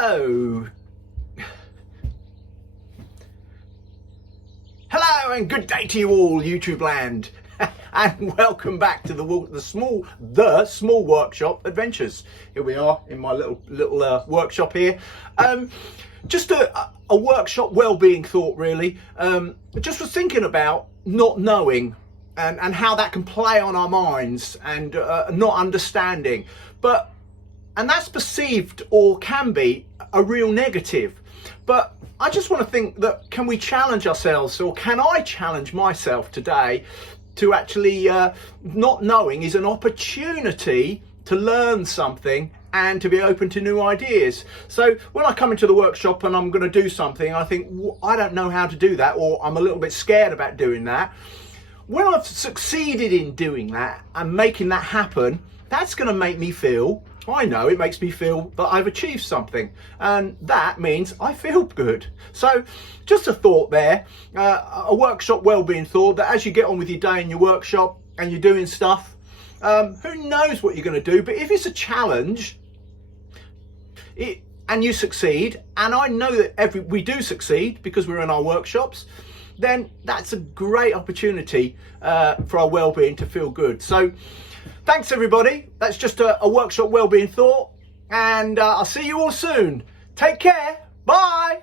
Hello. Hello and good day to you all, YouTube land. And welcome back to the small workshop adventures. Here we are in my little workshop here. Just a workshop well-being thought, really. Just was thinking about not knowing and how that can play on our minds and not understanding. And that's perceived or can be a real negative. But I just want to think that, can we challenge ourselves, or can I challenge myself today to actually not knowing is an opportunity to learn something and to be open to new ideas. So when I come into the workshop and I'm going to do something, I think, I don't know how to do that, or I'm a little bit scared about doing that. When I've succeeded in doing that and making that happen, that's going to make me feel, I know it makes me feel that I've achieved something, and that means I feel good. So just a thought there, a workshop well-being thought, that as you get on with your day in your workshop and you're doing stuff, who knows what you're going to do, but if it's a challenge and you succeed, and I know that we do succeed because we're in our workshops, then that's a great opportunity for our well-being to feel good. So thanks everybody. That's just a workshop well-being thought, and I'll see you all soon. Take care. Bye.